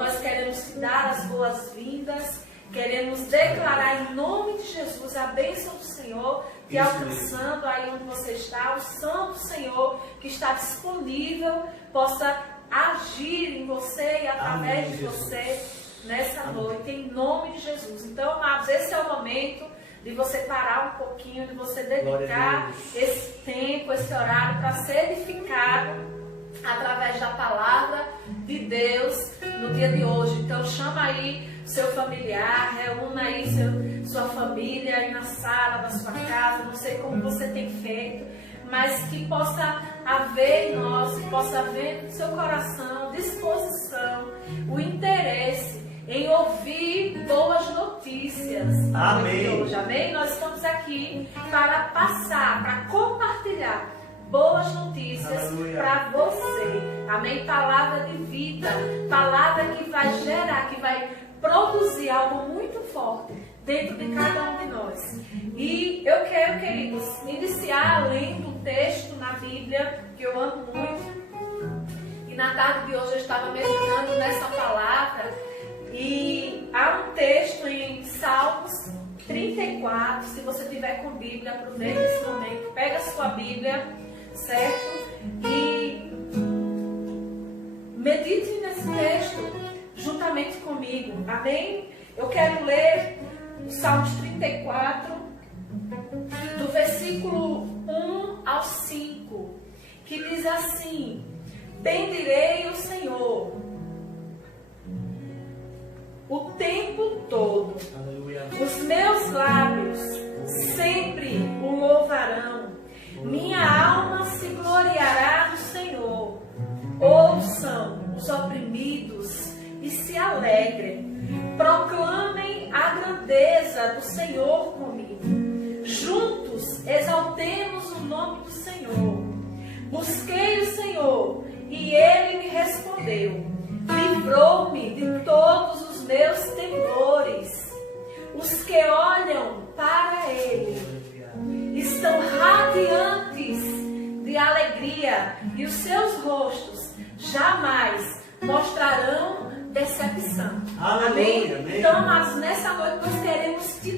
nós queremos te dar as boas-vindas, queremos declarar em nome de Jesus a bênção do Senhor, te alcançando aí onde você está, o santo Senhor que está disponível, possa agir em você e através de você nessa noite, em nome de Jesus. Então, amados, esse é o momento de você parar um pouquinho, de você dedicar esse tempo, esse horário para ser edificado através da palavra de Deus no dia de hoje. Então chama aí seu familiar, reúna aí sua família aí na sala da sua casa, não sei como você tem feito, mas que possa haver em nós, que possa haver no seu coração disposição, o interesse em ouvir boas notícias. Amém. Hoje, amém? Nós estamos aqui para passar, para compartilhar boas notícias para você. Amém? Palavra de vida, palavra que vai gerar, que vai produzir algo muito forte dentro de cada um de nós. E eu quero, queridos, iniciar lendo um texto na Bíblia que eu amo muito. E na tarde de hoje eu estava meditando nessa palavra. E há um texto em Salmos 34, se você tiver com Bíblia, aproveite esse momento, pega a sua Bíblia, certo? E medite nesse texto juntamente comigo, amém? Eu quero ler o Salmos 34, do versículo 1 ao 5, que diz assim: bendirei o Senhor o tempo todo. Aleluia. Os meus lábios sempre o louvarão. Minha alma se gloriará no Senhor. Ouçam os oprimidos e se alegrem. Proclamem a grandeza do Senhor comigo. Juntos exaltemos o nome do Senhor. Busquei o Senhor e Ele me respondeu. Livrou-me de todos os meus temores. Os que olham para Ele estão radiantes de alegria e os seus rostos jamais mostrarão decepção. Aleluia, amém? Então, amados, nessa noite nós queremos te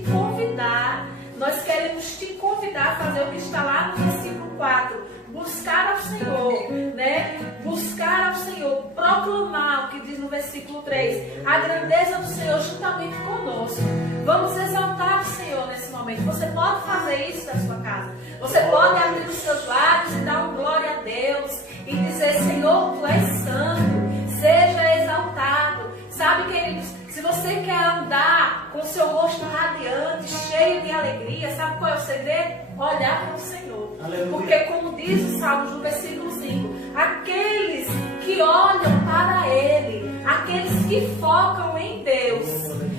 convidar a fazer o que está lá no versículo 4. Buscar ao Senhor, né? Buscar ao Senhor, proclamar o que diz no versículo 3, a grandeza do Senhor juntamente conosco. Vamos exaltar o Senhor nesse momento. Você pode fazer isso na sua casa. Você pode abrir os seus lábios e dar um glória a Deus e dizer: Senhor, Tu és santo, seja exaltado. Sabe, queridos, se você quer andar com o seu rosto radiante, cheio de alegria, sabe qual é o segredo? Olhar para o Senhor. Aleluia. Porque, como diz o Salmo no versículo 5, aqueles que olham para Ele, aqueles que focam em Deus,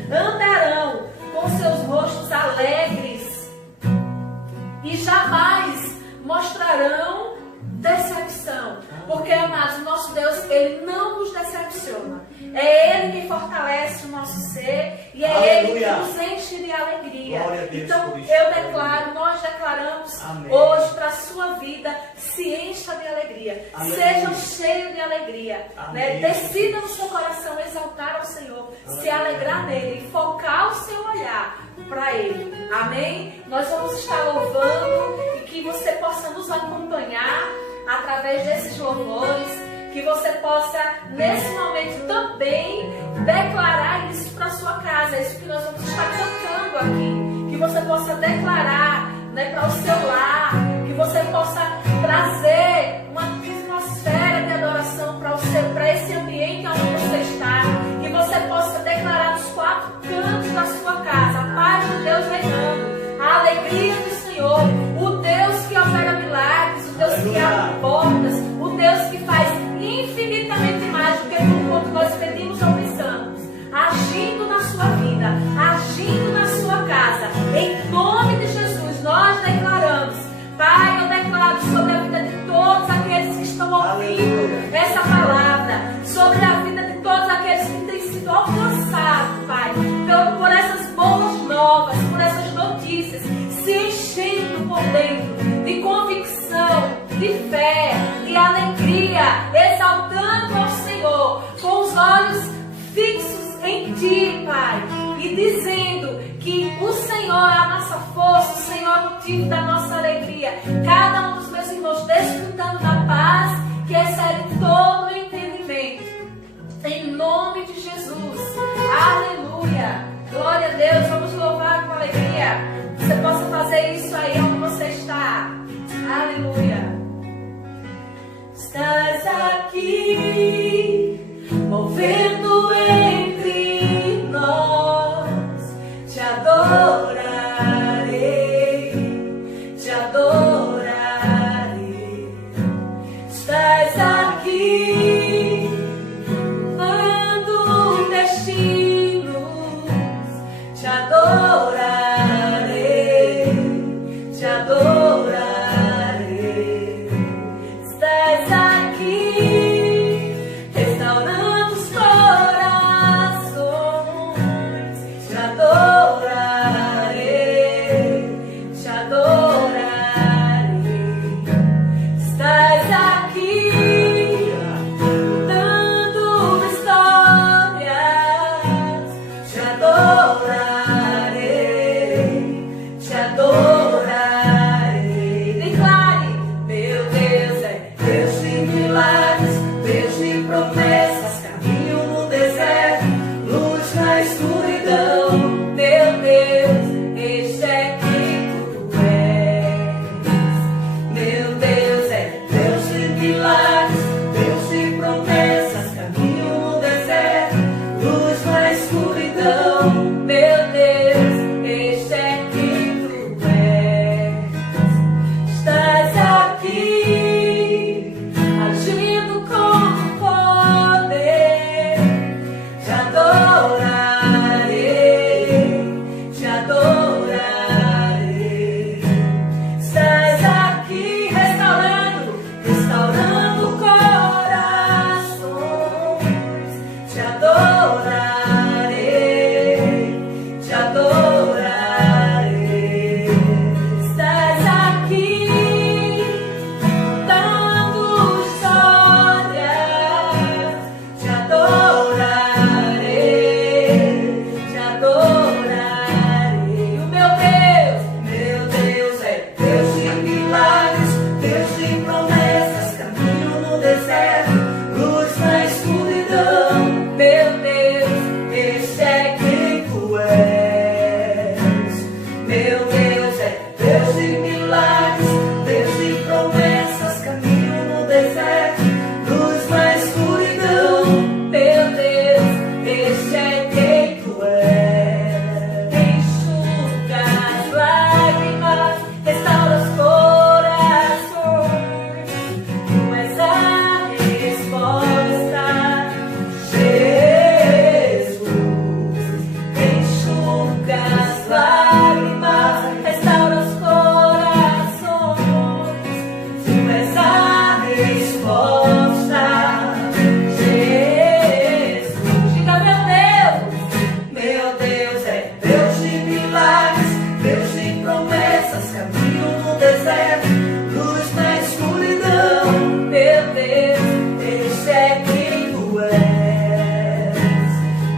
andarão com seus rostos alegres e jamais mostrarão decepção. Porque, amados, o nosso Deus, Ele não nos decepciona. É Ele que fortalece o nosso ser e é Aleluia. Ele que nos enche de alegria. Então, eu declaro, nós declaramos Amém. hoje para a sua vida: se encha de alegria, Aleluia. seja cheio de alegria, né? Amém. Decida no seu coração exaltar ao Senhor, Aleluia. se alegrar nele e focar o seu olhar para Ele. Amém? Nós vamos estar louvando e que você possa nos acompanhar através desses louvores, que você possa nesse momento também declarar isso para sua casa, isso que nós vamos estar cantando aqui, que você possa declarar, né, para o seu lar, que você possa trazer uma atmosfera de adoração para esse ambiente onde você está, que você possa declarar nos quatro cantos da sua casa a paz de Deus reinando, a alegria do Senhor, o Deus que opera milagres, o Deus que abre portas, o Deus que faz infinitamente mais do que tudo quanto nós pedimos ou pensamos, agindo na sua vida, agindo na sua casa. Em nome de Jesus, nós declaramos: Pai, eu declaro sobre a vida de todos fixos em Ti, Pai, e dizendo que o Senhor é a nossa força, o Senhor é o motivo da nossa alegria. Cada um dos meus irmãos desfrutando da paz que excede todo o entendimento. Em nome de Jesus. Aleluia. Glória a Deus. Vamos louvar com alegria. Você possa fazer isso aí onde você está. Aleluia. Estás aqui, movendo entre nós. Te adorarei, te adorarei. Estás aqui, dando destinos. Te adorarei, te adorarei. Estás aqui, restaurando os corações. Te adorarei, te adorarei. Estás aqui, mudando histórias. Te adorarei, te adorarei. Declare: meu Deus é Deus de milagres, Deus de promessas, caminho no deserto, luz na escuridão. Meu Deus, este é quem tu és. Meu Deus é Deus de milagres, Deus de promessas, caminho no deserto, luz na escuridão. Meu Deus, este é quem tu és. Estás aqui, agindo com poder. Te adorarei, te adorarei. Estás aqui, restaurando corações. Te adorarei, te adorarei. Estás aqui, dando histórias. Te adorarei, te adorarei. O meu Deus é Deus de milagres, Deus de promessas, caminho no deserto, luz na escuridão. Meu Deus, este é quem tu és. Meu Deus é Deus de milagres, Deus de promessas, caminho no deserto, luz na escuridão. Meu Deus, este é quem tu és. Enxuga as lágrimas, restaura os corações. Tu és a resposta, Jesus. Enxuga as lágrimas, restaura os corações. Tu és a resposta, Jesus. Diga: meu Deus é Deus de milagres, Deus de promessas, caminho no deserto, luz na escuridão. Meu Deus, este é quem tu és.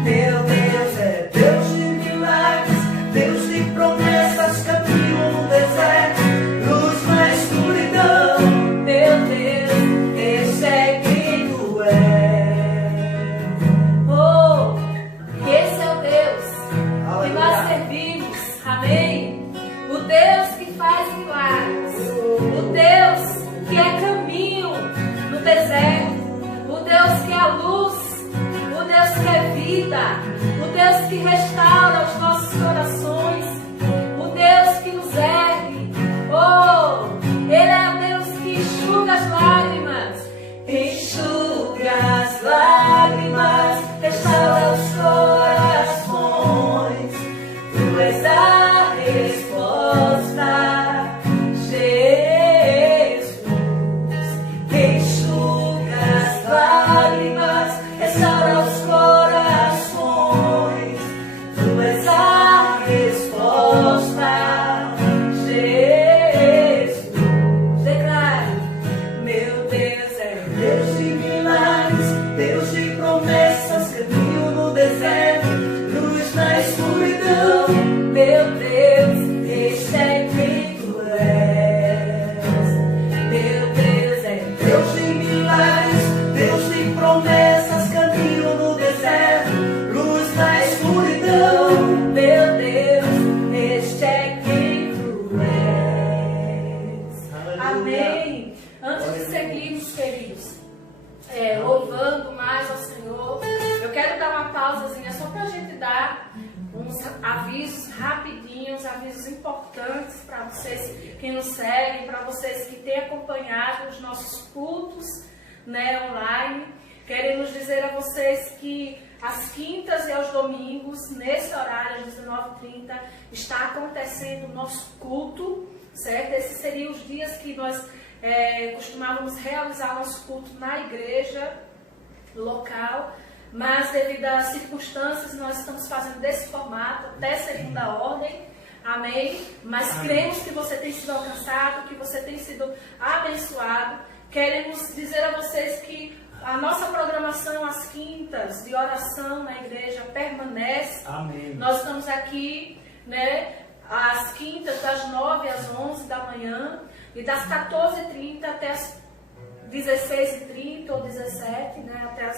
Meu Deus é Deus de milagres, Deus de promessas, caminho no deserto, luz na escuridão. Meu Deus, este é quem tu és. Oh, esse é o Deus que nós servimos. Amém? O Deus que faz milagres, o Deus que é caminho no deserto, o Deus que é a luz, o Deus que é vida, o Deus que restaura os nossos corações, o Deus que nos ergue. Oh, Ele é o Deus que enxuga as lágrimas, enxuga as lágrimas, restaura os corações. Tu és a resposta, Jesus. Enxuga as lágrimas, restaura os corações. Tu avisos rapidinhos, avisos importantes para vocês que nos seguem, para vocês que têm acompanhado os nossos cultos, né, online. Queremos dizer a vocês que às quintas e aos domingos, nesse horário, às 19h30, está acontecendo o nosso culto, certo? Esses seriam os dias que nós costumávamos realizar nosso culto na igreja local, mas devido às circunstâncias nós estamos fazendo desse formato até segunda ordem, amém? Mas cremos que você tem sido alcançado, que você tem sido abençoado. Queremos dizer a vocês que a nossa programação às quintas de oração na igreja permanece. Amém. Nós estamos aqui, né, às quintas das 9 às 11 da manhã e das 14h30 até as 16h30 ou 17, né, até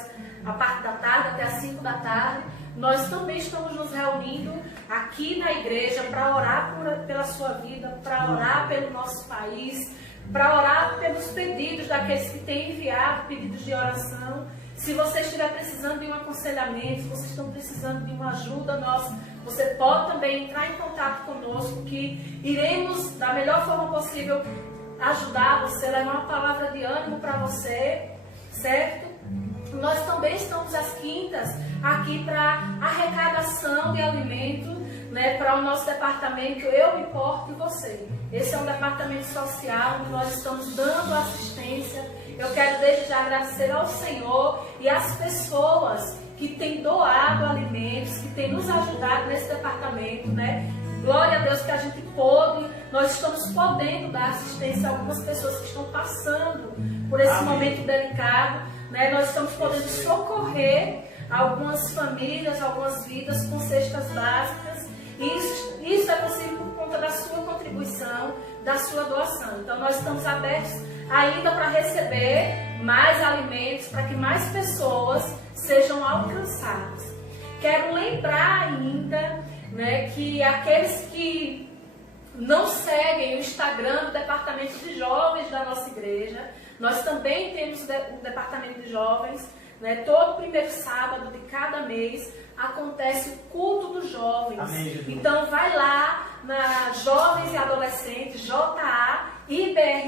a parte da tarde, até as 5 da tarde. Nós também estamos nos reunindo aqui na igreja para orar pela sua vida, para orar pelo nosso país, para orar pelos pedidos daqueles que têm enviado pedidos de oração. Se você estiver precisando de um aconselhamento, se vocês estão precisando de uma ajuda nossa, você pode também entrar em contato conosco, que iremos, da melhor forma possível, ajudar você, levar uma palavra de ânimo para você, certo? Nós também estamos às quintas aqui para arrecadação de alimento, né, para o nosso departamento Eu Me Importo e Você. Esse é um departamento social onde nós estamos dando assistência. Eu quero desde já agradecer ao Senhor e às pessoas que têm doado alimentos, que têm nos ajudado nesse departamento, né? Glória a Deus que a gente pôde, nós estamos podendo dar assistência a algumas pessoas que estão passando por esse momento delicado, né? Nós estamos podendo socorrer algumas famílias, algumas vidas com cestas básicas. Isso é possível por conta da sua contribuição, da sua doação. Então nós estamos abertos ainda para receber mais alimentos, para que mais pessoas sejam alcançadas. Quero lembrar ainda, né, que aqueles que não seguem o Instagram do Departamento de Jovens da nossa igreja, nós também temos o Departamento de Jovens, né, todo primeiro sábado de cada mês acontece o culto dos jovens. Amém, então vai lá na Jovens e Adolescentes, JAIBRC,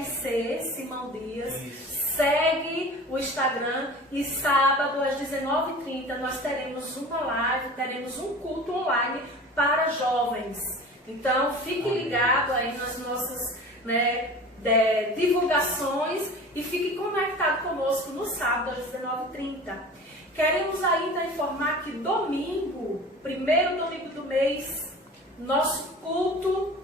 Simão Dias. Segue o Instagram e sábado às 19h30 nós teremos uma live, teremos um culto online para jovens. Então fique ligado aí nas nossas, né, divulgações e fique conectado conosco no sábado às 19h30. Queremos ainda informar que domingo, primeiro domingo do mês, nosso culto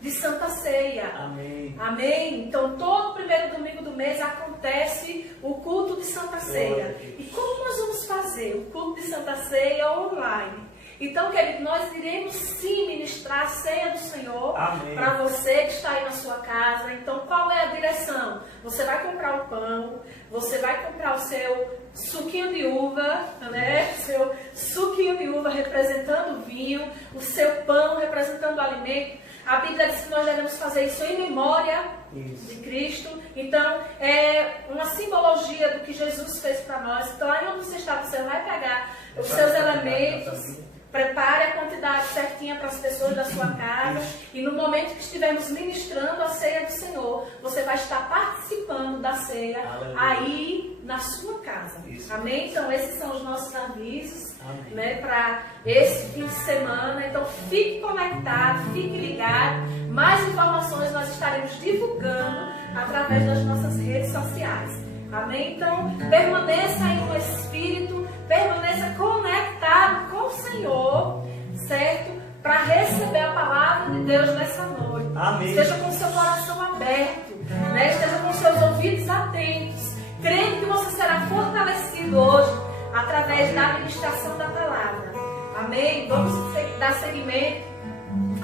de Santa Ceia. Amém. Amém? Então, todo primeiro domingo do mês acontece o culto de Santa Ceia. E como nós vamos fazer o culto de Santa Ceia online? Então, querido, nós iremos sim ministrar a ceia do Senhor para você que está aí na sua casa. Então, qual é a direção? Você vai comprar o pão, você vai comprar o seu suquinho de uva, né? O seu suquinho de uva representando o vinho, o seu pão representando o alimento. A Bíblia diz que nós devemos fazer isso em memória de Cristo. Então, é uma simbologia do que Jesus fez para nós. Então, aí onde você está, você vai pegar os seus elementos. Prepare a quantidade certinha para as pessoas da sua casa. E no momento que estivermos ministrando a ceia do Senhor, você vai estar participando da ceia aí na sua casa. Amém? Então esses são os nossos avisos, né, para esse fim de semana. Então fique conectado, fique ligado. Mais informações nós estaremos divulgando através das nossas redes sociais. Amém? Então permaneça aí no Espírito, permaneça conectado com o Senhor, certo? Para receber a palavra de Deus nessa noite. Amém. Esteja com o seu coração aberto, né? Esteja com seus ouvidos atentos, crendo que você será fortalecido hoje através da administração da palavra. Amém? Vamos dar seguimento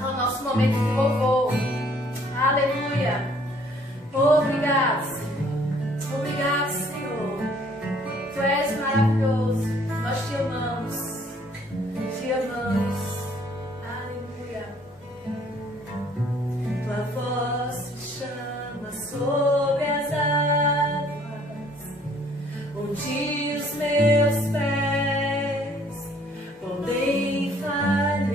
ao nosso momento de louvor. Aleluia. Obrigado, Senhor. Obrigado, Senhor. Tu és maravilhoso. Nós te amamos. Te amamos. Aleluia. Tua voz me chama sobre as águas, onde os meus pés podem falhar.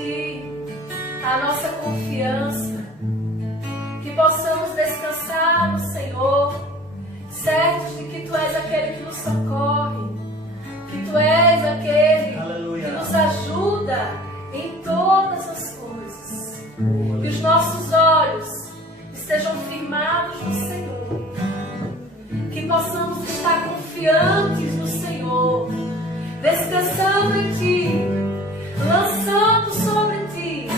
Ti a nossa confiança, que possamos descansar no Senhor, certos de que Tu és aquele que nos socorre, que Tu és aquele que nos ajuda em todas as coisas. Que os nossos olhos estejam firmados no Senhor, que possamos estar confiantes no Senhor, descansando em Ti, lançando sobre Ti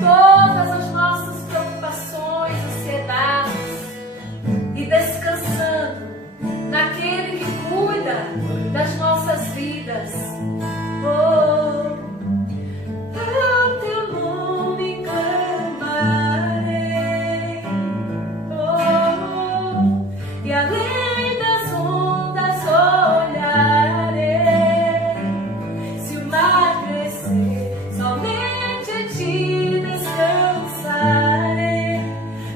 todas as nossas preocupações, ansiedades, e descansando naquele que cuida das nossas vidas. Oh, ao Teu nome clamarei, oh, e além das ondas olharei. Se o mar crescer, somente em Ti descansarei,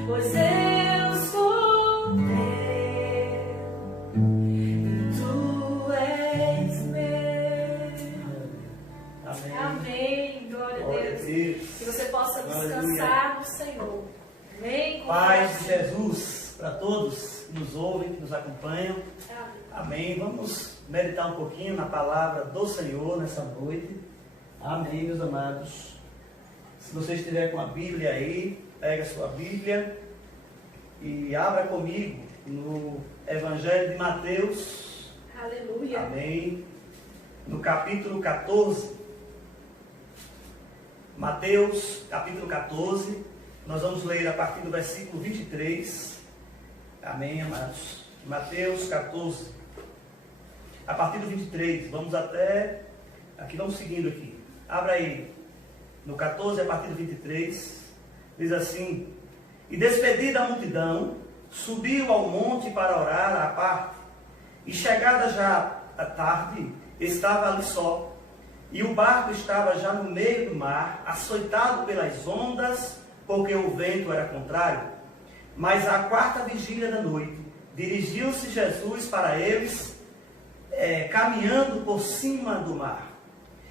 pois eu sou Teu e Tu és meu. Amém. Glória a Deus. Que você possa descansar no Senhor. Amém. Paz de Jesus para todos que nos ouvem, que nos acompanham. Amém. Amém. Vamos meditar um pouquinho na palavra do Senhor nessa noite. Amém, meus amados. Se você estiver com a Bíblia aí, pega a sua Bíblia e abra comigo no Evangelho de Mateus. Aleluia. Amém. No capítulo 14. Mateus, capítulo 14. Nós vamos ler a partir do versículo 23. Amém, amados. Mateus 14. A partir do 23. Vamos até... Aqui, vamos seguindo aqui. Abra aí. No 14, a partir do 23. Diz assim: E despedida a multidão, subiu ao monte para orar à parte. E chegada já a tarde, estava ali só. E o barco estava já no meio do mar, açoitado pelas ondas, porque o vento era contrário. Mas à quarta vigília da noite, dirigiu-se Jesus para eles, caminhando por cima do mar.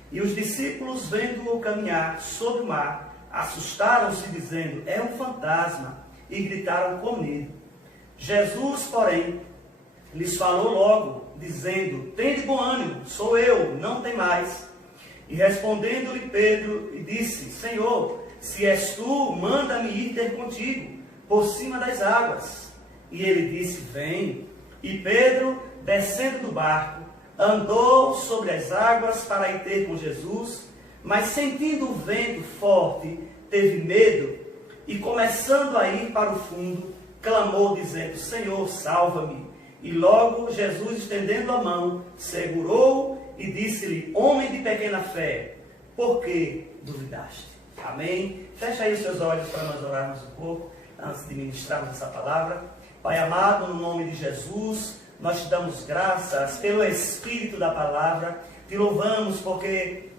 E os discípulos, vendo-o caminhar sobre o mar, assustaram-se, dizendo: É um fantasma, e gritaram com medo. Jesus, porém, lhes falou logo, dizendo: Tende bom ânimo, sou eu, não temais. E respondendo-lhe Pedro, e disse: Senhor, se és tu, manda-me ir ter contigo, por cima das águas. E ele disse: Vem. E Pedro, descendo do barco, andou sobre as águas para ir ter com Jesus, mas sentindo o vento forte, teve medo, e começando a ir para o fundo, clamou, dizendo: Senhor, salva-me. E logo Jesus, estendendo a mão, segurou e disse-lhe: Homem de pequena fé, por que duvidaste? Amém? Fecha aí os seus olhos para nós orarmos um pouco, antes de ministrarmos essa palavra. Pai amado, no nome de Jesus, nós te damos graças pelo Espírito da palavra. Te louvamos porque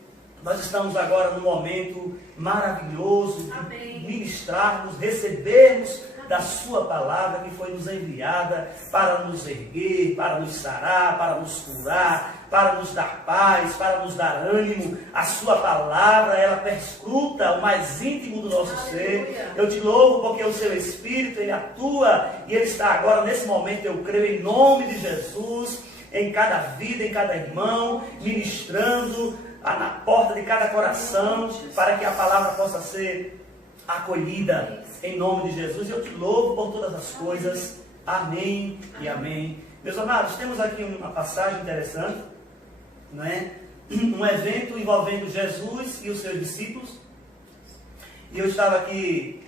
nós estamos agora num momento maravilhoso de ministrarmos, recebermos da sua palavra que foi nos enviada para nos erguer, para nos sarar, para nos curar, para nos dar paz, para nos dar ânimo. A sua palavra, ela perscruta o mais íntimo do nosso ser. Eu te louvo porque o seu Espírito, ele atua e ele está agora nesse momento, eu creio, em nome de Jesus, em cada vida, em cada irmão, ministrando na porta de cada coração, para que a palavra possa ser acolhida em nome de Jesus. Eu te louvo por todas as coisas. Amém e amém. Meus amados, temos aqui uma passagem interessante, não é? Um evento envolvendo Jesus e os seus discípulos. E eu estava aqui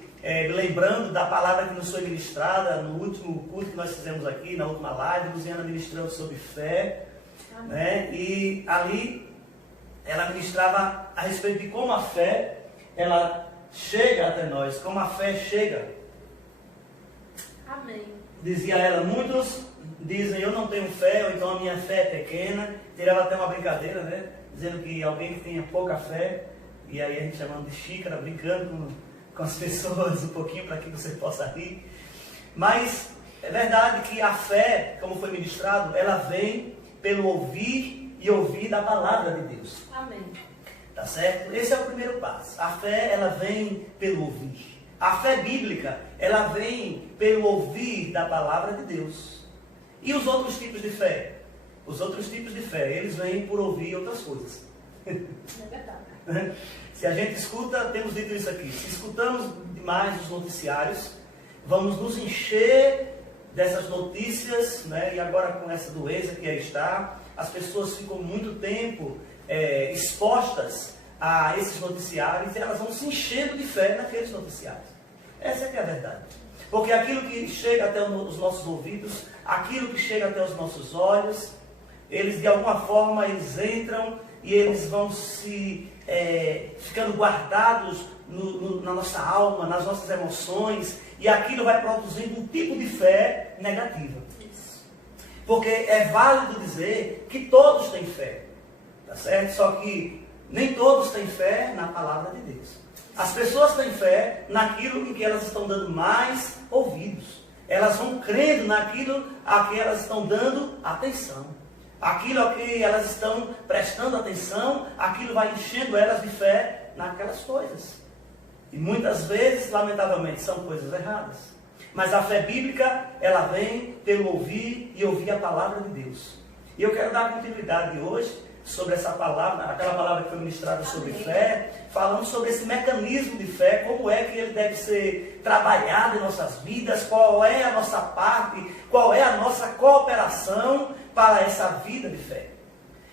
lembrando da palavra que nos foi ministrada no último culto que nós fizemos aqui, na última live, Luziana ministrando sobre fé, né? E ali ela ministrava a respeito de como a fé, ela chega até nós, como a fé chega. Amém. Dizia ela: muitos dizem: eu não tenho fé, ou então a minha fé é pequena. Tirava até uma brincadeira, né? Dizendo que alguém que tenha pouca fé, e aí a gente chamando de xícara, brincando com as pessoas um pouquinho para que você possa rir. Mas é verdade que a fé, como foi ministrado, ela vem pelo ouvir e ouvir da palavra de Deus. Amém. Tá certo? Esse é o primeiro passo. A fé, ela vem pelo ouvir. A fé bíblica, ela vem pelo ouvir da palavra de Deus. E os outros tipos de fé? Os outros tipos de fé, eles vêm por ouvir outras coisas. É verdade. Se a gente escuta, temos dito isso aqui, se escutamos demais os noticiários, vamos nos encher dessas notícias, né? E agora com essa doença que aí está, as pessoas ficam muito tempo expostas a esses noticiários e elas vão se enchendo de fé naqueles noticiários. Essa que é a verdade. Porque aquilo que chega até os nossos ouvidos, aquilo que chega até os nossos olhos, eles de alguma forma eles entram e eles vão se ficando guardados na nossa alma, nas nossas emoções, e aquilo vai produzindo um tipo de fé negativa. Isso. Porque é válido dizer que todos têm fé, tá certo? Só que nem todos têm fé na palavra de Deus. As pessoas têm fé naquilo em que elas estão dando mais ouvidos. Elas vão crendo naquilo a que elas estão dando atenção. Aquilo a que elas estão prestando atenção, aquilo vai enchendo elas de fé naquelas coisas. E muitas vezes, lamentavelmente, são coisas erradas. Mas a fé bíblica, ela vem pelo ouvir e ouvir a palavra de Deus. E eu quero dar continuidade hoje sobre essa palavra, aquela palavra que foi ministrada sobre fé, falando sobre esse mecanismo de fé, como é que ele deve ser trabalhado em nossas vidas, qual é a nossa parte, qual é a nossa cooperação para essa vida de fé.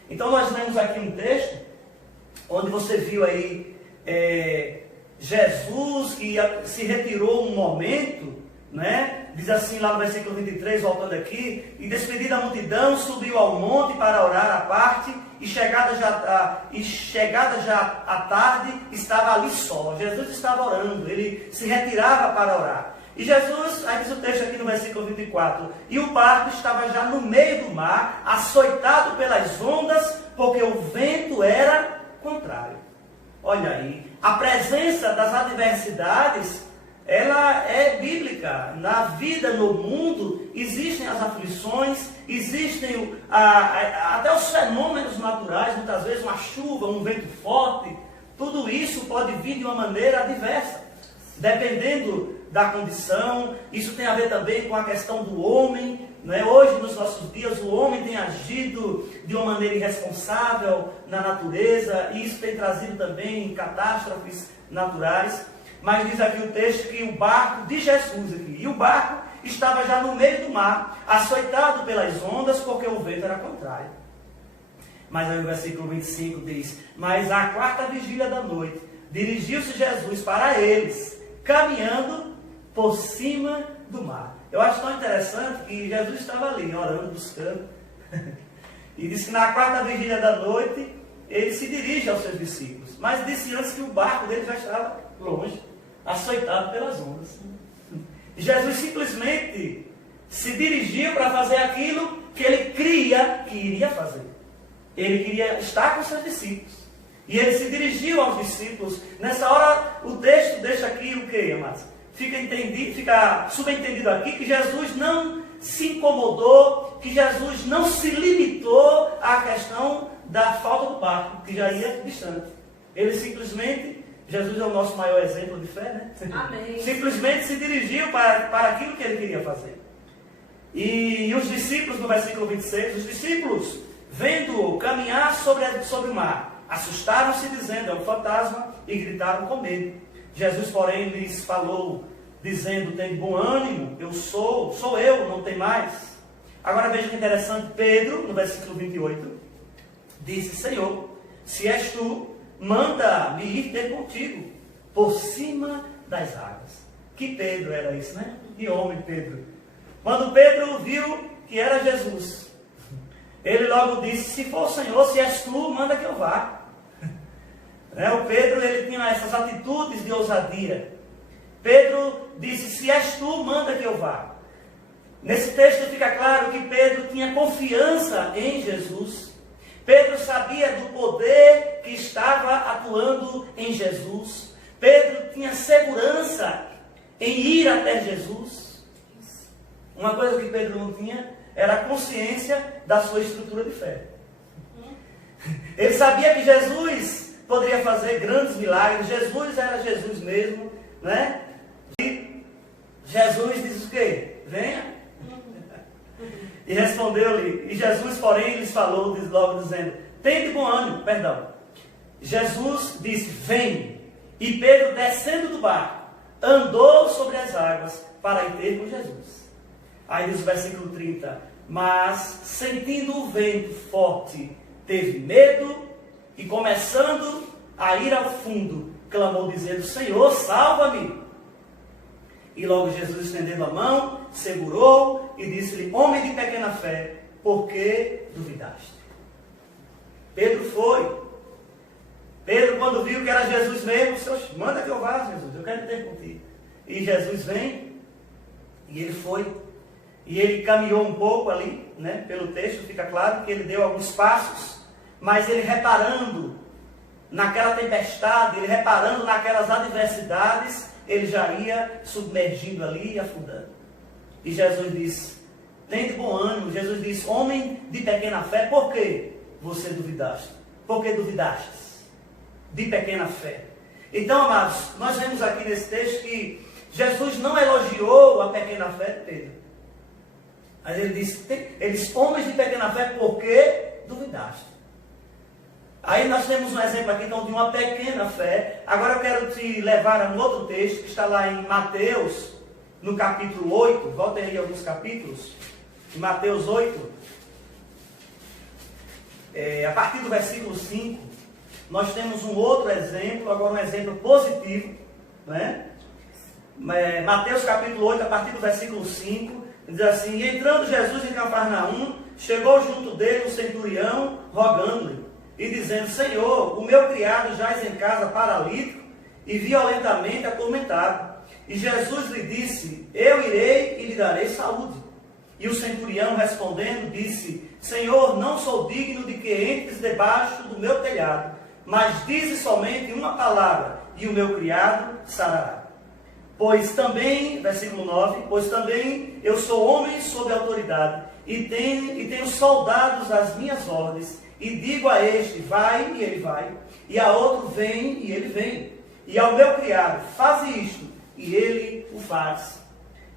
Então nós lemos aqui um texto, onde você viu aí Jesus que se retirou um momento, né? Diz assim lá no versículo 23, voltando aqui, e despedida a multidão, subiu ao monte para orar à parte, e chegada já à tarde, estava ali só. Jesus estava orando, ele se retirava para orar. E Jesus, aí diz o texto aqui no versículo 24, e o barco estava já no meio do mar, açoitado pelas ondas, porque o vento era contrário. Olha aí, a presença das adversidades, ela é bíblica. Na vida, no mundo, existem as aflições, existem até os fenômenos naturais, muitas vezes uma chuva, um vento forte, tudo isso pode vir de uma maneira adversa, dependendo da condição. Isso tem a ver também com a questão do homem, né? Hoje, nos nossos dias, o homem tem agido de uma maneira irresponsável na natureza, e isso tem trazido também catástrofes naturais. Mas diz aqui o texto que o barco de Jesus aqui, e o barco estava já no meio do mar, açoitado pelas ondas, porque o vento era contrário. Mas aí o versículo 25 diz, mas à quarta vigília da noite, dirigiu-se Jesus para eles, caminhando por cima do mar. Eu acho tão interessante que Jesus estava ali, orando, buscando. E disse que na quarta vigília da noite, ele se dirige aos seus discípulos. Mas disse antes que o barco dele já estava longe, açoitado pelas ondas. E Jesus simplesmente se dirigiu para fazer aquilo que ele cria que iria fazer. Ele queria estar com seus discípulos. E ele se dirigiu aos discípulos. Nessa hora, o texto deixa aqui o que, amados? Fica subentendido aqui que Jesus não se incomodou, que Jesus não se limitou à questão da falta do barco, que já ia distante. Ele simplesmente, Jesus é o nosso maior exemplo de fé, né? Amém. Simplesmente se dirigiu para aquilo que ele queria fazer. E os discípulos, no versículo 26, os discípulos, vendo-o caminhar sobre o mar, assustaram-se dizendo, é um fantasma, e gritaram com medo. Jesus, porém, lhes falou, dizendo, tem bom ânimo, sou eu, não tem mais. Agora veja que interessante, Pedro, no versículo 28, disse, Senhor, se és tu, manda-me ir ter contigo, por cima das águas. Que Pedro era isso, né? Que homem Pedro. Quando Pedro viu que era Jesus, ele logo disse, se for o Senhor, se és tu, manda que eu vá. O Pedro, ele tinha essas atitudes de ousadia. Pedro disse, se és tu, manda que eu vá. Nesse texto fica claro que Pedro tinha confiança em Jesus. Pedro sabia do poder que estava atuando em Jesus. Pedro tinha segurança em ir até Jesus. Uma coisa que Pedro não tinha era a consciência da sua estrutura de fé. Ele sabia que Jesus poderia fazer grandes milagres. Jesus era Jesus mesmo, né? E Jesus diz o quê? Venha. E respondeu-lhe, e Jesus, porém, lhes falou, logo dizendo, tende bom ânimo, perdão. Jesus disse, vem. E Pedro, descendo do barco, andou sobre as águas para ir ter com Jesus. Aí diz o versículo 30, mas sentindo o vento forte, teve medo e começando a ir ao fundo, clamou dizendo, Senhor, salva-me. E logo Jesus, estendendo a mão, segurou e disse-lhe, homem de pequena fé, por que duvidaste? Pedro foi. Pedro, quando viu que era Jesus mesmo, disse, manda que eu vá, Jesus, eu quero ter contigo. E Jesus vem, e ele foi. E ele caminhou um pouco ali, né? Pelo texto fica claro que ele deu alguns passos, mas ele reparando naquela tempestade, ele reparando naquelas adversidades, ele já ia submergindo ali e afundando. E Jesus disse, tende bom ânimo. Jesus disse, homem de pequena fé, por que você duvidaste? Por que duvidaste? De pequena fé. Então, amados, nós vemos aqui nesse texto que Jesus não elogiou a pequena fé de Pedro. Mas ele disse, homens de pequena fé, por que duvidaste? Aí nós temos um exemplo aqui então, de uma pequena fé. Agora eu quero te levar a um outro texto, que está lá em Mateus, no capítulo 8. Voltem aí alguns capítulos. Em Mateus 8, a partir do versículo 5, nós temos um outro exemplo, agora um exemplo positivo. Né? Mateus capítulo 8, a partir do versículo 5, diz assim, e entrando Jesus em Cafarnaum, chegou junto dele um centurião, rogando-lhe, e dizendo, Senhor, o meu criado jaz em casa paralítico e violentamente atormentado. E Jesus lhe disse, eu irei e lhe darei saúde. E o centurião respondendo disse, Senhor, não sou digno de que entres debaixo do meu telhado, mas dize somente uma palavra e o meu criado sarará. Pois também, versículo 9, pois também eu sou homem sob autoridade e tenho soldados às minhas ordens. E digo a este, vai, e ele vai. E a outro, vem, e ele vem. E ao meu criado, faz isto, e ele o faz.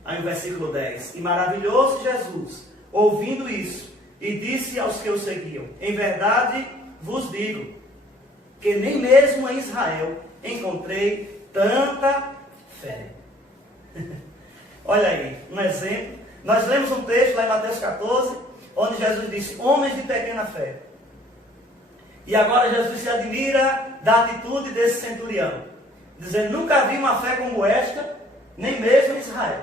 Aí o versículo 10. E maravilhou-se Jesus, ouvindo isso, e disse aos que o seguiam, em verdade vos digo, que nem mesmo em Israel encontrei tanta fé. Olha aí, um exemplo. Nós lemos um texto lá em Mateus 14, onde Jesus disse, homens de pequena fé. E agora Jesus se admira da atitude desse centurião, dizendo, nunca vi uma fé como esta, nem mesmo em Israel.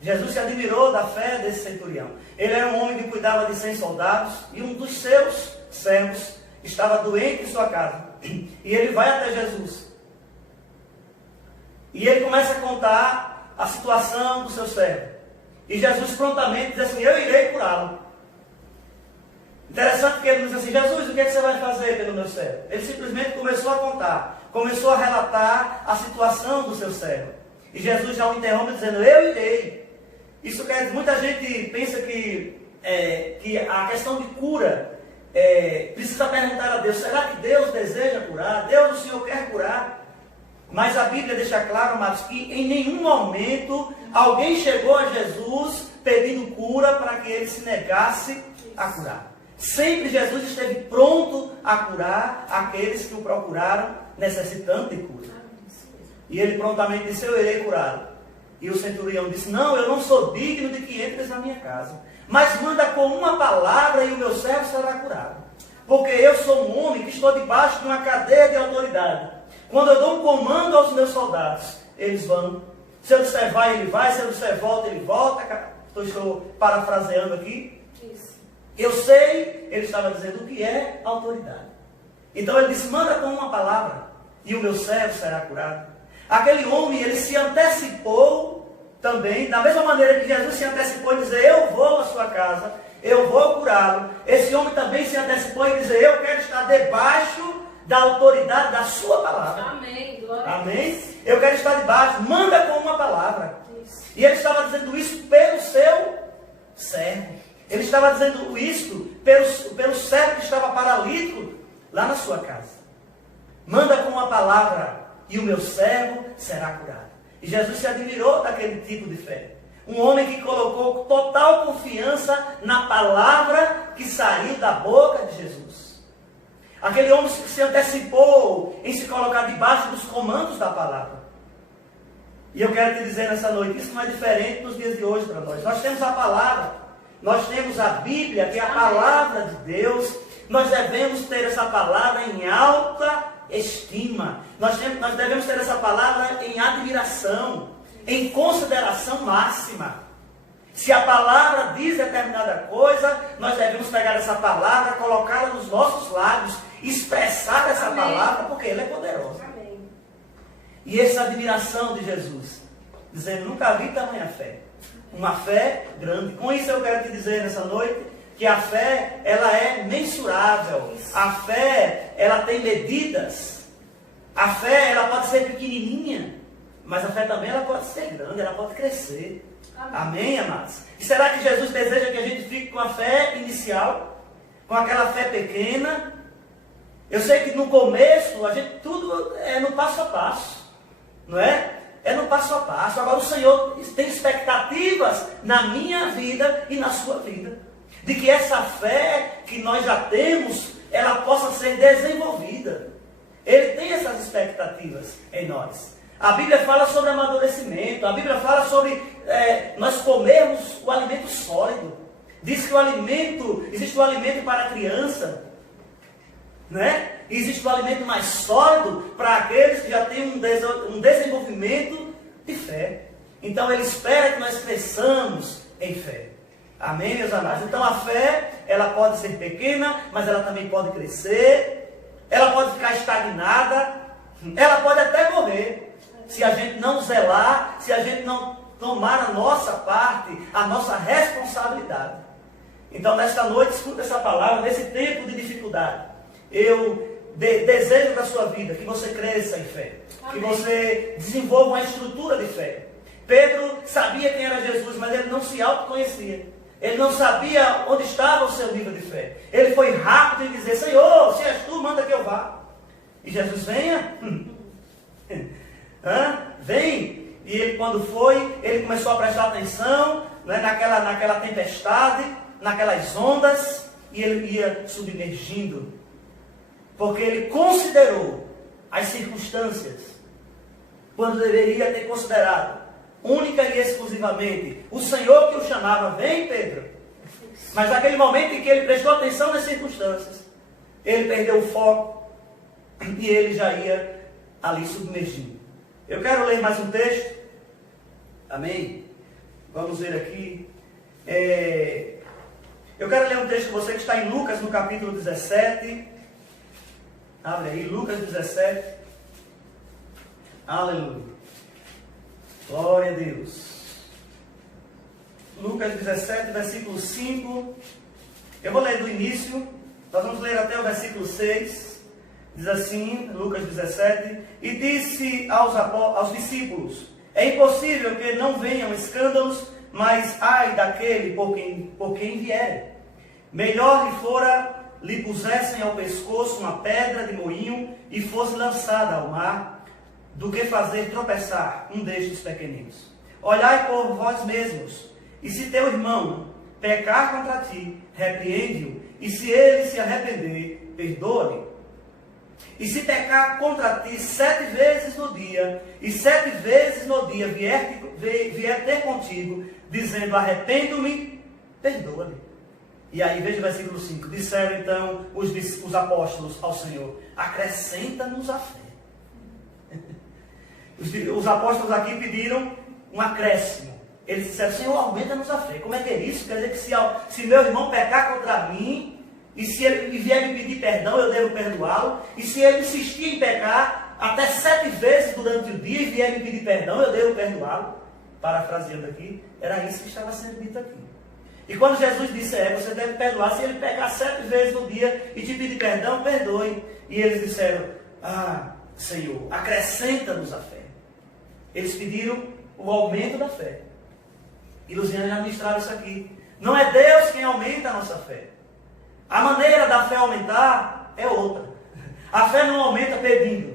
Jesus se admirou da fé desse centurião. Ele era um homem que cuidava de 100 soldados, e um dos seus servos estava doente em sua casa. E ele vai até Jesus. E ele começa a contar a situação do seu servo. E Jesus prontamente diz assim, eu irei curá-lo. Interessante que ele diz assim, Jesus, o que é que você vai fazer pelo meu servo? Ele simplesmente começou a contar, começou a relatar a situação do seu servo. E Jesus já o interrompe dizendo, eu irei. Isso quer dizer, muita gente pensa que a questão de cura, precisa perguntar a Deus, será que Deus deseja curar? Deus, o Senhor quer curar? Mas a Bíblia deixa claro, amados, que em nenhum momento alguém chegou a Jesus pedindo cura para que ele se negasse a curar. Sempre Jesus esteve pronto a curar aqueles que o procuraram necessitando de cura. E ele prontamente disse, eu irei curá-lo. E o centurião disse, não, eu não sou digno de que entres na minha casa. Mas manda com uma palavra e o meu servo será curado. Porque eu sou um homem que estou debaixo de uma cadeia de autoridade. Quando eu dou um comando aos meus soldados, eles vão. Se eu disser vai, ele vai. Se eu disser volta, ele volta. Estou parafraseando aqui. Isso. Eu sei, ele estava dizendo o que é autoridade. Então ele disse, manda com uma palavra e o meu servo será curado. Aquele homem, ele se antecipou também, da mesma maneira que Jesus se antecipou em dizer, eu vou à sua casa, eu vou curá-lo. Esse homem também se antecipou em dizer, eu quero estar debaixo da autoridade da sua palavra. Amém. Glória Amém? Eu quero estar debaixo, manda com uma palavra. Isso. E ele estava dizendo isso pelo seu servo. Ele estava dizendo isso pelo servo que estava paralítico lá na sua casa. Manda com uma palavra e o meu servo será curado. E Jesus se admirou daquele tipo de fé. Um homem que colocou total confiança na palavra que saiu da boca de Jesus. Aquele homem que se antecipou em se colocar debaixo dos comandos da palavra. E eu quero te dizer nessa noite, isso não é diferente nos dias de hoje para nós. Nós temos a palavra, nós temos a Bíblia, que é a palavra de Deus. Nós devemos ter essa palavra em alta estima. Nós devemos ter essa palavra em admiração, em consideração máxima. Se a palavra diz determinada coisa, nós devemos pegar essa palavra, colocá-la nos nossos lábios, expressar essa palavra, porque ela é poderosa. Amém. E essa admiração de Jesus, dizendo, nunca vi tamanha fé. Uma fé grande. Com isso eu quero te dizer nessa noite, que a fé, ela é mensurável. A fé, ela tem medidas. A fé, ela pode ser pequenininha, mas a fé também, ela pode ser grande, ela pode crescer. Amém, amém, amados? E será que Jesus deseja que a gente fique com a fé inicial? Com aquela fé pequena? Eu sei que no começo, a gente tudo é no passo a passo. Não é? É no passo a passo. Agora o Senhor tem expectativas na minha vida e na sua vida. De que essa fé que nós já temos, ela possa ser desenvolvida. Ele tem essas expectativas em nós. A Bíblia fala sobre amadurecimento. A Bíblia fala sobre nós comermos o alimento sólido. Diz que existe o alimento para a criança. Né? Existe o alimento mais sólido para aqueles que já têm um desenvolvimento de fé. Então ele espera que nós cresçamos em fé. Amém, meus amados? Então a fé, ela pode ser pequena, mas ela também pode crescer. Ela pode ficar estagnada. Ela pode até morrer. Se a gente não zelar, se a gente não tomar a nossa parte, a nossa responsabilidade. Então nesta noite, escuta essa palavra, nesse tempo de dificuldade. Eu desejo da sua vida que você cresça em fé. Amém. Que você desenvolva uma estrutura de fé. Pedro sabia quem era Jesus, mas ele não se autoconhecia. Ele não sabia onde estava o seu nível de fé. Ele foi rápido em dizer, Senhor, se és tu, manda que eu vá. E Jesus, venha. Vem. E ele, quando foi, ele começou a prestar atenção, né, naquela tempestade, naquelas ondas, e ele ia submergindo. Porque ele considerou as circunstâncias, quando deveria ter considerado única e exclusivamente o Senhor que o chamava, vem Pedro. Mas naquele momento em que ele prestou atenção nas circunstâncias, ele perdeu o foco e ele já ia ali submergindo. Eu quero ler mais um texto. Amém? Vamos ver aqui. Eu quero ler um texto com você que está em Lucas, no capítulo 17. Abre aí, Lucas 17. Aleluia. Glória a Deus. Lucas 17, versículo 5. Eu vou ler do início. Nós vamos ler até o versículo 6. Diz assim, Lucas 17. E disse aos discípulos, é impossível que não venham escândalos, mas ai daquele por quem vier. Melhor lhe fora lhe pusessem ao pescoço uma pedra de moinho e fosse lançada ao mar, do que fazer tropeçar um destes pequeninos. Olhai por vós mesmos, e se teu irmão pecar contra ti, repreende-o, e se ele se arrepender, perdoa-lhe. E se pecar contra ti 7 vezes no dia, e 7 vezes no dia vier ter contigo, dizendo, arrependo-me, perdoa-lhe. E aí, veja o versículo 5. Disseram então os apóstolos ao Senhor, acrescenta-nos a fé. Os apóstolos aqui pediram um acréscimo. Eles disseram, Senhor, aumenta-nos a fé. Como é que é isso? Quer dizer que se meu irmão pecar contra mim, e se ele vier me pedir perdão, eu devo perdoá-lo. E se ele insistir em pecar até 7 vezes durante o dia e vier me pedir perdão, eu devo perdoá-lo. Parafraseando aqui, era isso que estava sendo dito aqui. E quando Jesus disse, você deve perdoar, se ele pecar 7 vezes no dia e te pedir perdão, perdoe. E eles disseram, Senhor, acrescenta-nos a fé. Eles pediram o aumento da fé. E Luciana já ministraram isso aqui. Não é Deus quem aumenta a nossa fé. A maneira da fé aumentar é outra. A fé não aumenta pedindo.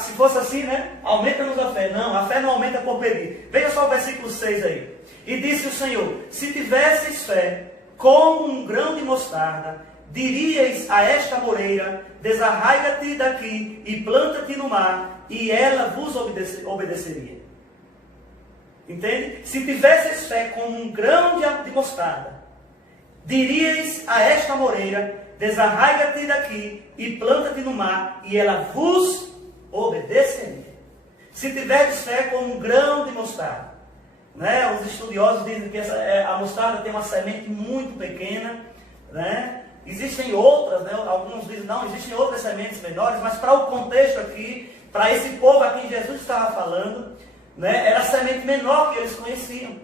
Se fosse assim, né? Aumenta-nos a fé. Não, a fé não aumenta por pedir. Veja só o versículo 6 aí. E disse o Senhor: se tivesseis fé como um grão de mostarda, diríeis a esta moreira: desarraiga-te daqui e planta-te no mar, e ela vos obedeceria. Entende? Se tivesseis fé como um grão de mostarda, diríeis a esta moreira: desarraiga-te daqui e planta-te no mar, e ela vos obedeceria. Se tiverdes fé como um grão de mostarda, né? Os estudiosos dizem que a mostarda tem uma semente muito pequena, né? Existem outras, né? Alguns dizem não, existem outras sementes menores, mas para o contexto aqui, para esse povo a quem Jesus estava falando, né? Era a semente menor que eles conheciam.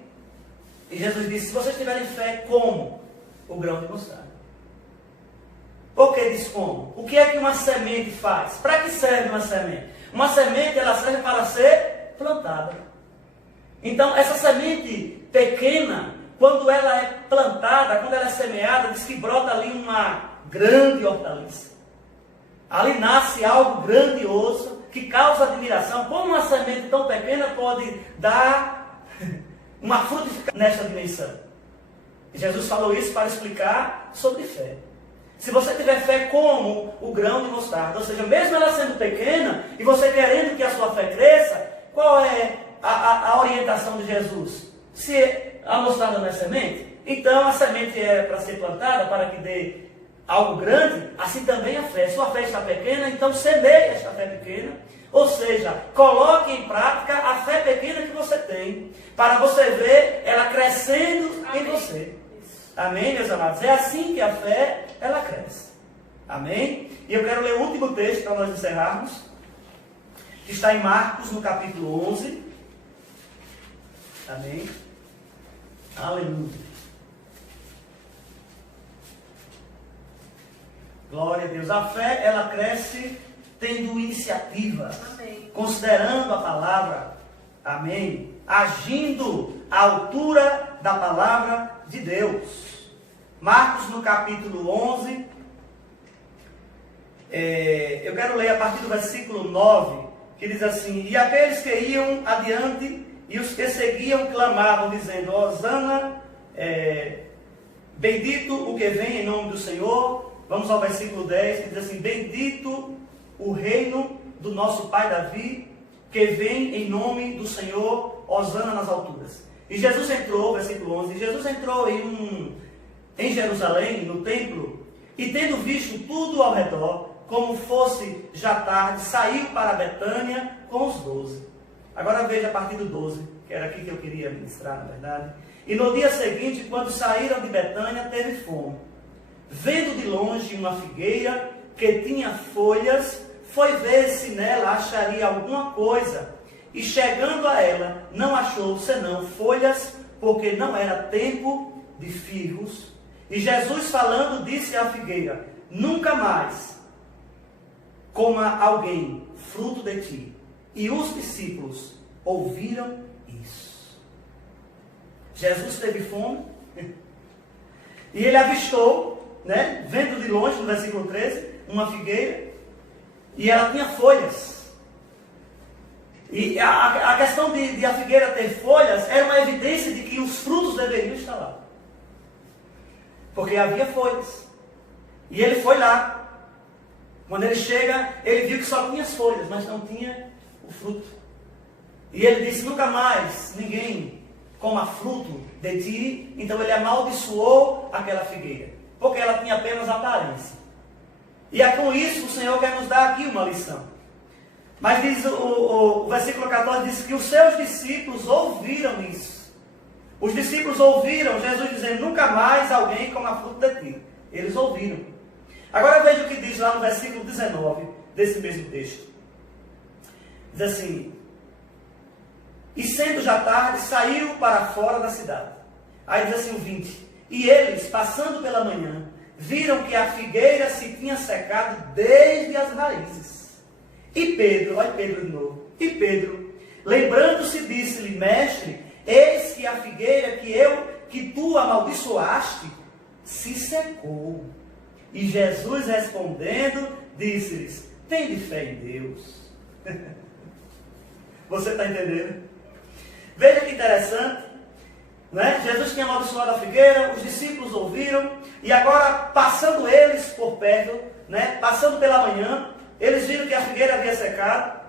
E Jesus disse: se vocês tiverem fé como o grão de mostarda. Por que diz como? O que é que uma semente faz? Para que serve uma semente? Uma semente, ela serve para ser plantada. Então, essa semente pequena, quando ela é plantada, quando ela é semeada, diz que brota ali uma grande hortaliça. Ali nasce algo grandioso, que causa admiração. Como uma semente tão pequena pode dar uma frutificação nesta dimensão? Jesus falou isso para explicar sobre fé. Se você tiver fé como o grão de mostarda, ou seja, mesmo ela sendo pequena, e você querendo que a sua fé cresça, qual é a orientação de Jesus? Se a mostarda não é semente, então a semente é para ser plantada, para que dê algo grande, assim também a fé. Sua fé está pequena, então semeie esta fé pequena, ou seja, coloque em prática a fé pequena que você tem, para você ver ela crescendo em você. Amém, meus amados? É assim que a fé, ela cresce. Amém? E eu quero ler o último texto para nós encerrarmos, que está em Marcos, no capítulo 11. Amém? Aleluia. Glória a Deus. A fé, ela cresce tendo iniciativa. Amém. Considerando a palavra. Amém? Agindo à altura da palavra de Deus. Marcos, no capítulo 11, eu quero ler a partir do versículo 9, que diz assim: e aqueles que iam adiante e os que seguiam clamavam, dizendo: Hosana, bendito o que vem em nome do Senhor. Vamos ao versículo 10, que diz assim: bendito o reino do nosso pai Davi, que vem em nome do Senhor, Hosana nas alturas. E Jesus entrou, versículo 11, Jesus entrou em Jerusalém, no templo, e tendo visto tudo ao redor, como fosse já tarde, saiu para Betânia com os 12. Agora veja a partir do 12, que era aqui que eu queria ministrar, na verdade. E no dia seguinte, quando saíram de Betânia, teve fome. Vendo de longe uma figueira que tinha folhas, foi ver se nela acharia alguma coisa. E chegando a ela, não achou senão folhas, porque não era tempo de figos. E Jesus falando, disse à figueira: nunca mais coma alguém fruto de ti. E os discípulos ouviram isso. Jesus teve fome, e ele avistou, né, vendo de longe, no versículo 13, uma figueira, e ela tinha folhas. E a questão de a figueira ter folhas era uma evidência de que os frutos deveriam estar lá. Porque havia folhas. E ele foi lá. Quando ele chega, ele viu que só tinha as folhas, mas não tinha o fruto. E ele disse: nunca mais ninguém coma fruto de ti. Então ele amaldiçoou aquela figueira, porque ela tinha apenas aparência. E é com isso o Senhor quer nos dar aqui uma lição. Mas diz o versículo 14, diz que os seus discípulos ouviram isso. Os discípulos ouviram Jesus dizendo: nunca mais alguém coma fruto de ti. Eles ouviram. Agora veja o que diz lá no versículo 19 desse mesmo texto. Diz assim: e sendo já tarde, saiu para fora da cidade. Aí diz assim o 20: e eles, passando pela manhã, viram que a figueira se tinha secado desde as raízes. E Pedro, olha Pedro de novo, e Pedro, lembrando-se, disse-lhe: mestre, eis que a figueira que tu amaldiçoaste se secou. E Jesus respondendo, disse-lhes: tende fé em Deus. Você está entendendo? Veja que interessante, né? Jesus tinha amaldiçoado a figueira, os discípulos ouviram, e agora, passando eles por perto, né? Passando pela manhã, eles viram que a figueira havia secado,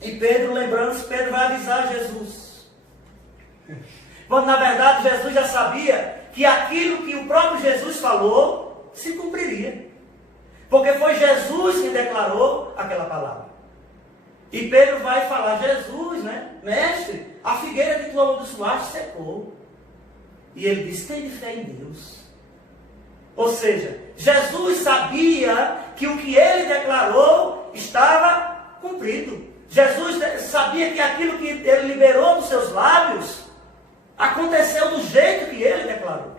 e Pedro, lembrando-se, Pedro vai avisar Jesus. Quando na verdade Jesus já sabia que aquilo que o próprio Jesus falou se cumpriria. Porque foi Jesus que declarou aquela palavra. E Pedro vai falar: Jesus, né? Mestre, a figueira que tu amaldiçoaste secou. E ele diz: tem fé em Deus. Ou seja, Jesus sabia que o que ele declarou estava cumprido. Jesus sabia que aquilo que ele liberou dos seus lábios aconteceu do jeito que ele declarou.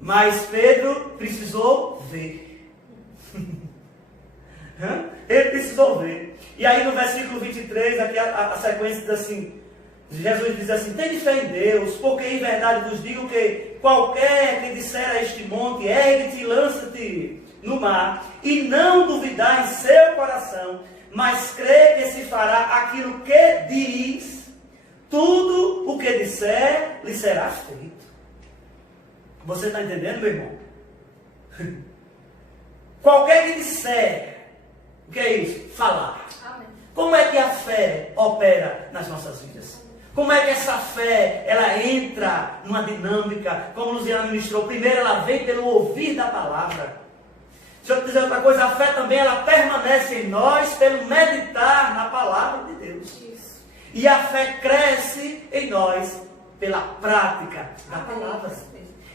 Mas Pedro precisou ver. Ele precisou ver. E aí no versículo 23, aqui a sequência diz assim: Jesus diz assim: tende fé em Deus, porque em verdade vos digo que qualquer que disser a este monte, ergue-te e lança-te no mar, e não duvidar em seu coração, mas crê que se fará aquilo que diz, tudo o que disser lhe será feito. Você está entendendo, meu irmão? Qualquer que disser, o que é isso? Falar. Amém. Como é que a fé opera nas nossas vidas? Como é que essa fé, ela entra numa dinâmica, como Luciana ministrou? Primeiro ela vem pelo ouvir da palavra. Deixa eu te dizer outra coisa, a fé também ela permanece em nós pelo meditar na palavra de Deus. Isso. E a fé cresce em nós pela prática da palavra.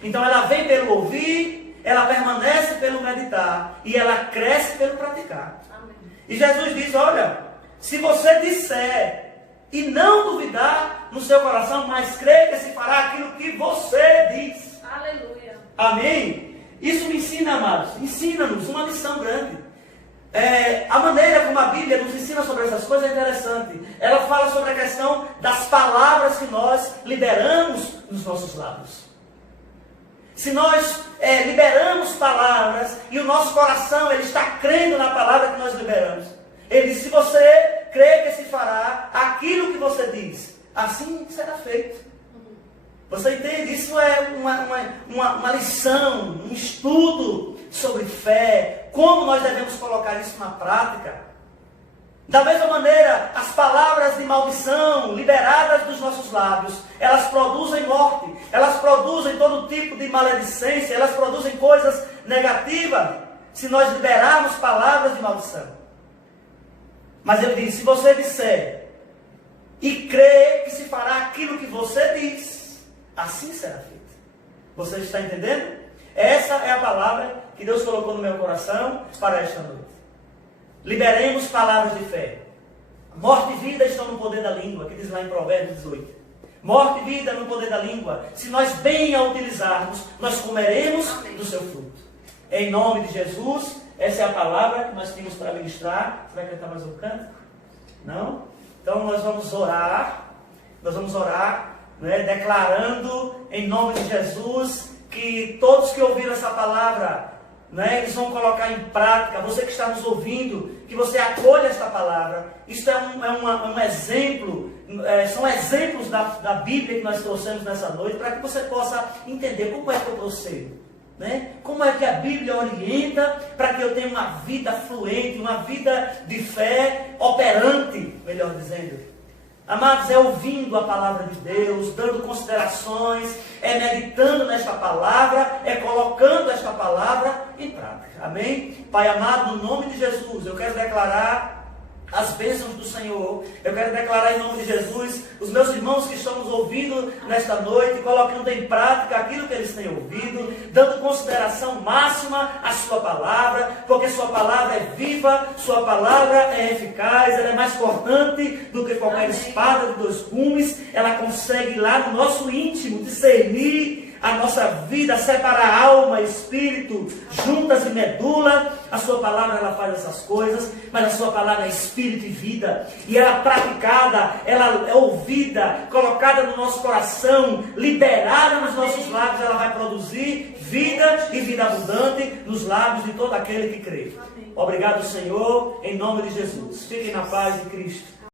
Então ela vem pelo ouvir, ela permanece pelo meditar e ela cresce pelo praticar. Amém. E Jesus diz: olha, se você disser e não duvidar no seu coração, mas crer que se fará aquilo que você diz. Aleluia. Amém? Isso me ensina, amados, ensina-nos uma lição grande. A maneira como a Bíblia nos ensina sobre essas coisas é interessante. Ela fala sobre a questão das palavras que nós liberamos nos nossos lábios. Se nós liberamos palavras e o nosso coração ele está crendo na palavra que nós liberamos, ele diz: se você crê que se fará aquilo que você diz, assim será feito. Você entende? Isso é uma lição, um estudo sobre fé, como nós devemos colocar isso na prática. Da mesma maneira, as palavras de maldição liberadas dos nossos lábios, elas produzem morte, elas produzem todo tipo de maledicência, elas produzem coisas negativas, se nós liberarmos palavras de maldição. Mas ele diz: se você disser e crer que se fará aquilo que você diz, assim será feito. Você está entendendo? Essa é a palavra que Deus colocou no meu coração para esta noite. Liberemos palavras de fé. Morte e vida estão no poder da língua, que diz lá em Provérbios 18. Morte e vida no poder da língua. Se nós bem a utilizarmos, nós comeremos do seu fruto. Em nome de Jesus, essa é a palavra que nós tínhamos para ministrar. Você vai cantar mais um canto? Não? Então nós vamos orar. Nós vamos orar, né, declarando em nome de Jesus que todos que ouviram essa palavra, né, eles vão colocar em prática. Você que está nos ouvindo, que você acolha esta palavra. Isso é um exemplo, são exemplos da Bíblia que nós trouxemos nessa noite, para que você possa entender como é que eu procedo, né? Como é que a Bíblia orienta para que eu tenha uma vida fluente, uma vida de fé operante, melhor dizendo. Amados, é ouvindo a palavra de Deus, dando considerações, é meditando nesta palavra, é colocando esta palavra em prática. Amém? Pai amado, no nome de Jesus, eu quero declarar as bênçãos do Senhor. Eu quero declarar em nome de Jesus, os meus irmãos que estão nos ouvindo nesta noite, colocando em prática aquilo que eles têm ouvido, dando consideração máxima à sua palavra, porque sua palavra é viva, sua palavra é eficaz, ela é mais cortante do que qualquer espada de dois gumes, ela consegue lá no nosso íntimo discernir a nossa vida, separa alma e espírito, juntas e medula. A sua palavra, ela faz essas coisas, mas a sua palavra é espírito e vida, e ela é praticada, ela é ouvida, colocada no nosso coração, liberada nos nossos lábios, ela vai produzir vida e vida abundante nos lábios de todo aquele que crê. Obrigado, Senhor, em nome de Jesus. Fiquem na paz de Cristo.